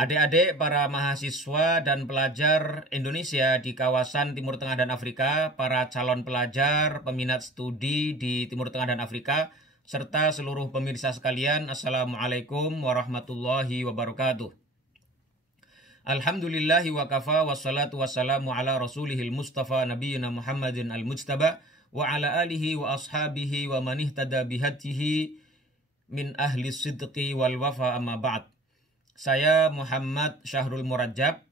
Adik-adik para mahasiswa dan pelajar Indonesia di kawasan Timur Tengah dan Afrika, para calon pelajar, peminat studi di Timur Tengah dan Afrika, serta seluruh pemirsa sekalian, Assalamualaikum warahmatullahi wabarakatuh. Alhamdulillahi wa kafa wassalatu wassalamu ala rasulihil mustafa nabiyina Muhammadin al-mujtaba wa ala alihi wa ashabihi wa man ihtada bihadihi min ahli sidqi wal wafa amma ba'd. Saya Muhammad Syahrul Murajab,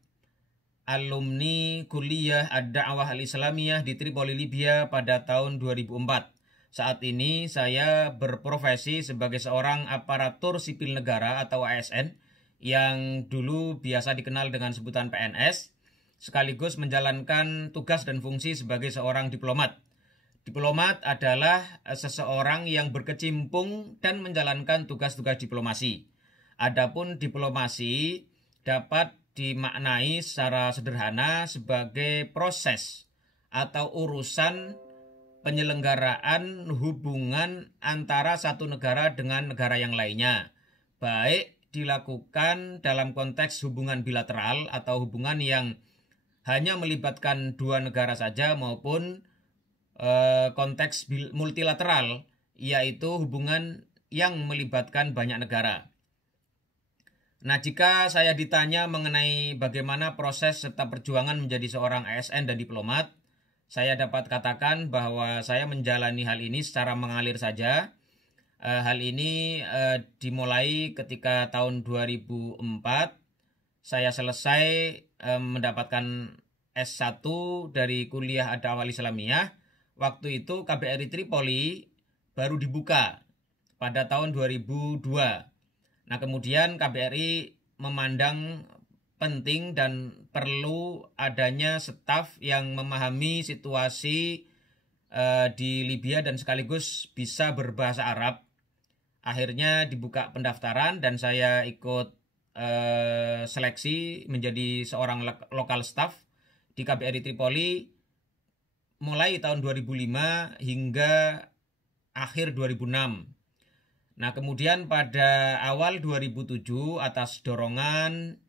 alumni Kuliah Ad-Da'wah Al-Islamiyah di Tripoli, Libya pada tahun 2004. Saat ini saya berprofesi sebagai seorang aparatur sipil negara atau ASN yang dulu biasa dikenal dengan sebutan PNS, sekaligus menjalankan tugas dan fungsi sebagai seorang diplomat. Diplomat adalah seseorang yang berkecimpung dan menjalankan tugas-tugas diplomasi. Adapun diplomasi dapat dimaknai secara sederhana sebagai proses atau urusan penyelenggaraan hubungan antara satu negara dengan negara yang lainnya, baik dilakukan dalam konteks hubungan bilateral atau hubungan yang hanya melibatkan dua negara saja maupun konteks multilateral, yaitu hubungan yang melibatkan banyak negara. Nah, jika saya ditanya mengenai bagaimana proses serta perjuangan menjadi seorang ASN dan diplomat, saya dapat katakan bahwa saya menjalani hal ini secara mengalir saja. Hal ini dimulai ketika tahun 2004 saya selesai mendapatkan S1 dari Kuliah Ad-Da'wah Al-Islamiyah. Waktu itu KBRI Tripoli baru dibuka pada tahun 2002. Nah, kemudian KBRI memandang penting dan perlu adanya staf yang memahami situasi di Libya dan sekaligus bisa berbahasa Arab. Akhirnya dibuka pendaftaran dan saya ikut seleksi menjadi seorang lokal staf di KBRI Tripoli mulai tahun 2005 hingga akhir 2006. Nah, kemudian pada awal 2007 atas dorongan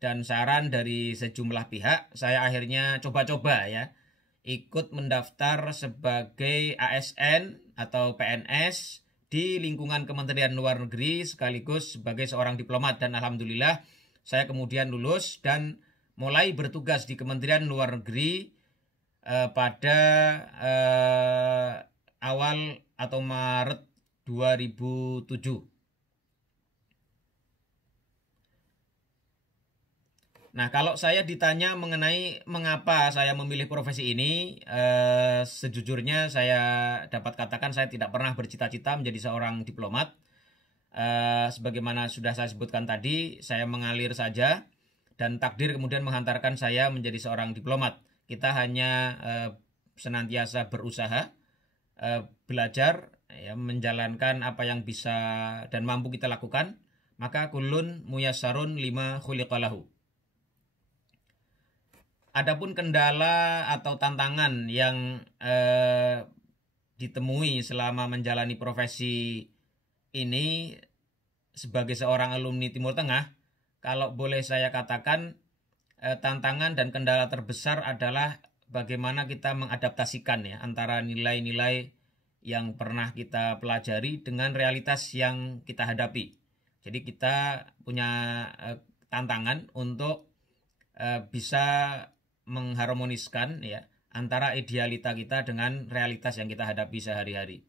dan saran dari sejumlah pihak, saya akhirnya coba-coba ya, ikut mendaftar sebagai ASN atau PNS di lingkungan Kementerian Luar Negeri sekaligus sebagai seorang diplomat, dan alhamdulillah saya kemudian lulus dan mulai bertugas di Kementerian Luar Negeri pada awal atau Maret 2007. Nah, kalau saya ditanya mengenai mengapa saya memilih profesi ini, sejujurnya saya dapat katakan saya tidak pernah bercita-cita menjadi seorang diplomat. Sebagaimana sudah saya sebutkan tadi, saya mengalir saja dan takdir kemudian menghantarkan saya menjadi seorang diplomat. Kita hanya senantiasa berusaha, belajar, ya, menjalankan apa yang bisa dan mampu kita lakukan, maka kullun muyassarun lima khuliqalahu. Adapun kendala atau tantangan yang ditemui selama menjalani profesi ini sebagai seorang alumni Timur Tengah, kalau boleh saya katakan tantangan dan kendala terbesar adalah bagaimana kita mengadaptasikan ya antara nilai-nilai yang pernah kita pelajari dengan realitas yang kita hadapi. Jadi kita punya tantangan untuk bisa mengharmoniskan ya antara idealita kita dengan realitas yang kita hadapi sehari-hari.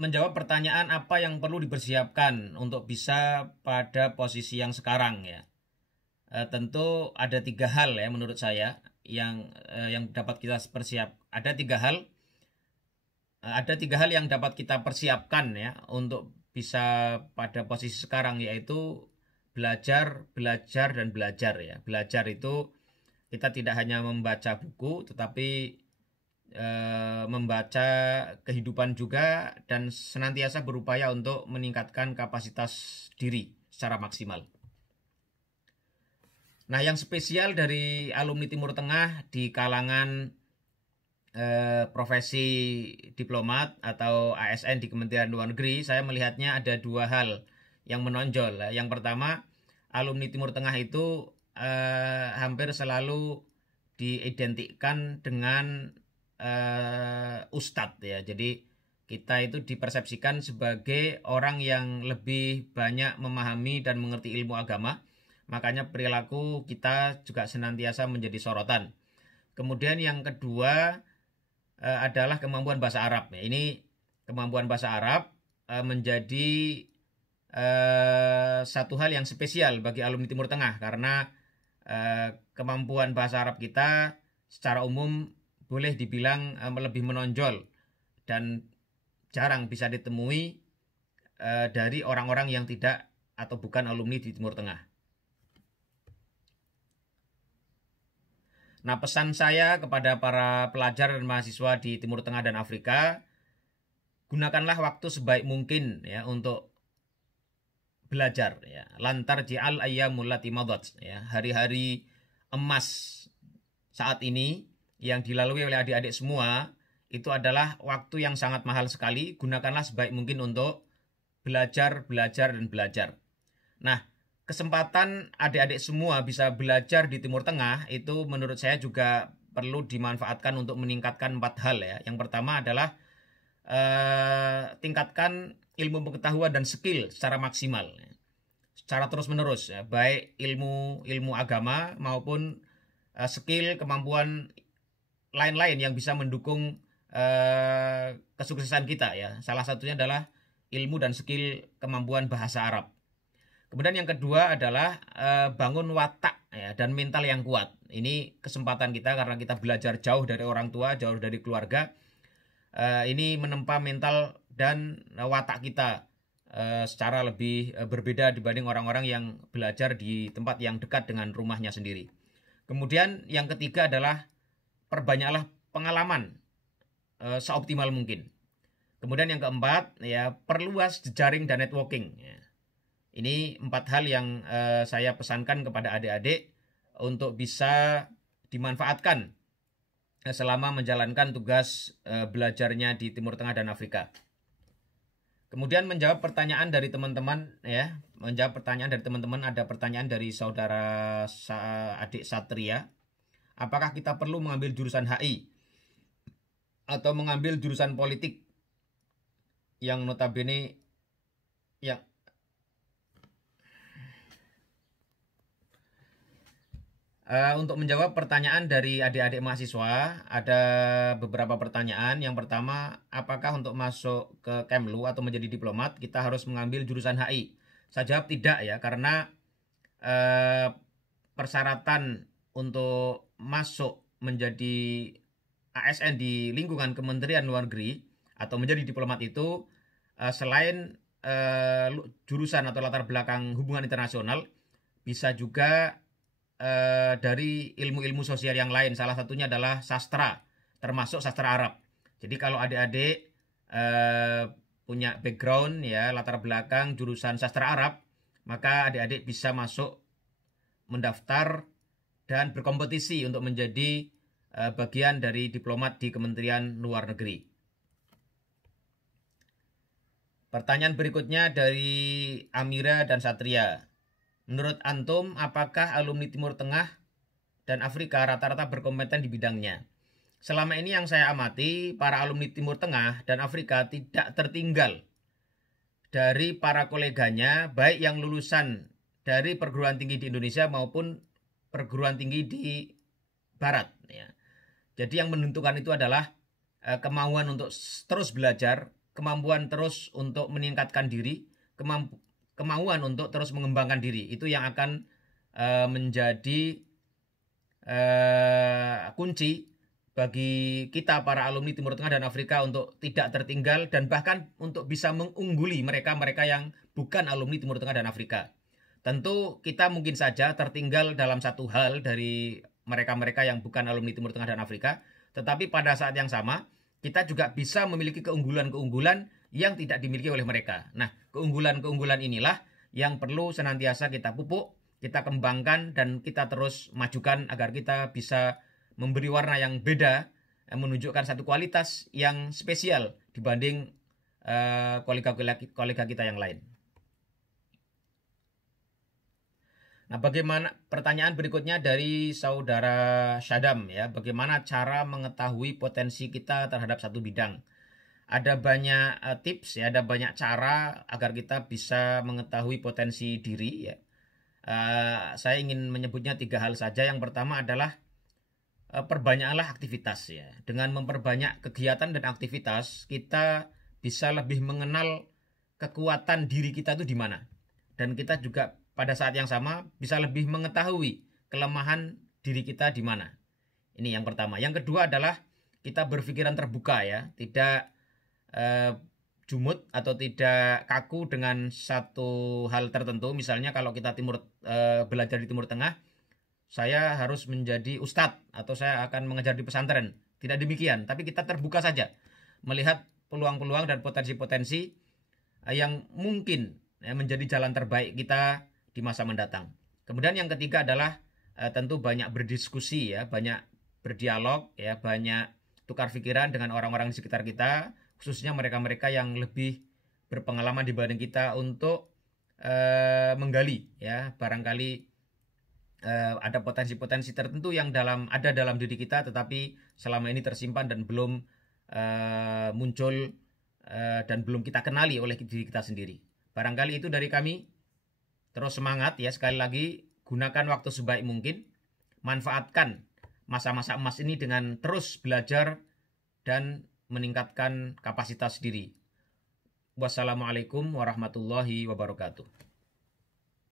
Menjawab pertanyaan apa yang perlu dipersiapkan untuk bisa pada posisi yang sekarang ya. Tentu ada 3 hal ya menurut saya yang dapat kita Ada 3 hal. Ada 3 hal yang dapat kita persiapkan ya untuk bisa pada posisi sekarang, yaitu belajar, belajar, dan belajar ya. Belajar itu kita tidak hanya membaca buku, tetapi membaca kehidupan juga dan senantiasa berupaya untuk meningkatkan kapasitas diri secara maksimal. Nah, yang spesial dari alumni Timur Tengah di kalangan profesi diplomat atau ASN di Kementerian Luar Negeri, saya melihatnya ada dua hal yang menonjol. Yang pertama, alumni Timur Tengah itu hampir selalu diidentikan dengan ustadz ya. Jadi kita itu dipersepsikan sebagai orang yang lebih banyak memahami dan mengerti ilmu agama. Makanya perilaku kita juga senantiasa menjadi sorotan. Kemudian yang kedua adalah kemampuan bahasa Arab. Ya, ini kemampuan bahasa Arab menjadi satu hal yang spesial bagi alumni Timur Tengah karena kemampuan bahasa Arab kita secara umum boleh dibilang lebih menonjol dan jarang bisa ditemui dari orang-orang yang tidak atau bukan alumni di Timur Tengah. Nah, pesan saya kepada para pelajar dan mahasiswa di Timur Tengah dan Afrika, gunakanlah waktu sebaik mungkin ya untuk belajar ya. Lantar ji'al ayyamul lati madat ya. Hari-hari emas saat ini yang dilalui oleh adik-adik semua itu adalah waktu yang sangat mahal sekali. Gunakanlah sebaik mungkin untuk belajar, dan belajar. Nah, kesempatan adik-adik semua bisa belajar di Timur Tengah itu menurut saya juga perlu dimanfaatkan untuk meningkatkan 4 hal ya. Yang pertama adalah tingkatkan ilmu pengetahuan dan skill secara maksimal, ya. Secara terus-menerus ya, baik ilmu agama maupun skill kemampuan lain-lain yang bisa mendukung kesuksesan kita ya. Salah satunya adalah ilmu dan skill kemampuan bahasa Arab. Kemudian yang kedua adalah bangun watak ya, dan mental yang kuat. Ini kesempatan kita karena kita belajar jauh dari orang tua, jauh dari keluarga. Ini menempa mental dan watak kita secara lebih berbeda dibanding orang-orang yang belajar di tempat yang dekat dengan rumahnya sendiri. Kemudian yang ketiga adalah perbanyaklah pengalaman seoptimal mungkin. Kemudian yang keempat ya perluas jejaring dan networking. Ya. Ini 4 hal yang saya pesankan kepada adik-adik untuk bisa dimanfaatkan selama menjalankan tugas belajarnya di Timur Tengah dan Afrika. Kemudian menjawab pertanyaan dari teman-teman ya, ada pertanyaan dari saudara adik Satria. Apakah kita perlu mengambil jurusan HI atau mengambil jurusan politik yang notabene yang untuk menjawab pertanyaan dari adik-adik mahasiswa, ada beberapa pertanyaan. Yang pertama, apakah untuk masuk ke Kemlu atau menjadi diplomat, kita harus mengambil jurusan HI? Saya jawab tidak ya, karena persyaratan untuk masuk menjadi ASN di lingkungan Kementerian Luar Negeri atau menjadi diplomat itu, selain jurusan atau latar belakang hubungan internasional, bisa juga dari ilmu-ilmu sosial yang lain. Salah satunya adalah sastra, termasuk sastra Arab. Jadi kalau adik-adik punya background ya, latar belakang jurusan sastra Arab, maka adik-adik bisa masuk mendaftar dan berkompetisi untuk menjadi bagian dari diplomat di Kementerian Luar Negeri. Pertanyaan berikutnya dari Amira dan Satria. Menurut Antum, apakah alumni Timur Tengah dan Afrika rata-rata berkompeten di bidangnya? Selama ini yang saya amati, para alumni Timur Tengah dan Afrika tidak tertinggal dari para koleganya, baik yang lulusan dari perguruan tinggi di Indonesia maupun perguruan tinggi di Barat. Ya. Jadi yang menentukan itu adalah kemauan untuk terus belajar, kemampuan terus untuk meningkatkan diri, kemauan untuk terus mengembangkan diri. Itu yang akan menjadi kunci bagi kita para alumni Timur Tengah dan Afrika untuk tidak tertinggal dan bahkan untuk bisa mengungguli mereka-mereka yang bukan alumni Timur Tengah dan Afrika. Tentu kita mungkin saja tertinggal dalam satu hal dari mereka-mereka yang bukan alumni Timur Tengah dan Afrika, tetapi pada saat yang sama kita juga bisa memiliki keunggulan-keunggulan yang tidak dimiliki oleh mereka. Nah, keunggulan-keunggulan inilah yang perlu senantiasa kita pupuk, kita kembangkan, dan kita terus majukan agar kita bisa memberi warna yang beda menunjukkan satu kualitas yang spesial dibanding kolega kita yang lain. Nah, bagaimana pertanyaan berikutnya dari saudara Syadam ya, bagaimana cara mengetahui potensi kita terhadap satu bidang? Ada banyak tips ya, ada banyak cara agar kita bisa mengetahui potensi diri ya. Saya ingin menyebutnya 3 hal saja. Yang pertama adalah perbanyaklah aktivitas ya. Dengan memperbanyak kegiatan dan aktivitas, kita bisa lebih mengenal kekuatan diri kita itu di mana. Dan kita juga pada saat yang sama bisa lebih mengetahui kelemahan diri kita di mana. Ini yang pertama. Yang kedua adalah kita berpikiran terbuka ya, tidak jumut atau tidak kaku dengan satu hal tertentu. Misalnya kalau kita belajar di Timur Tengah, saya harus menjadi ustadz atau saya akan mengajar di pesantren. Tidak demikian, tapi kita terbuka saja melihat peluang-peluang dan potensi-potensi yang mungkin menjadi jalan terbaik kita di masa mendatang. Kemudian yang ketiga adalah tentu banyak berdiskusi ya, banyak berdialog ya, banyak tukar pikiran dengan orang-orang di sekitar kita, khususnya mereka-mereka yang lebih berpengalaman dibanding kita untuk menggali ya, barangkali ada potensi-potensi tertentu yang ada dalam diri kita tetapi selama ini tersimpan dan belum muncul dan belum kita kenali oleh diri kita sendiri. Barangkali itu dari kami. Terus semangat ya, sekali lagi gunakan waktu sebaik mungkin, manfaatkan masa-masa emas ini dengan terus belajar dan meningkatkan kapasitas diri. Wassalamualaikum warahmatullahi wabarakatuh.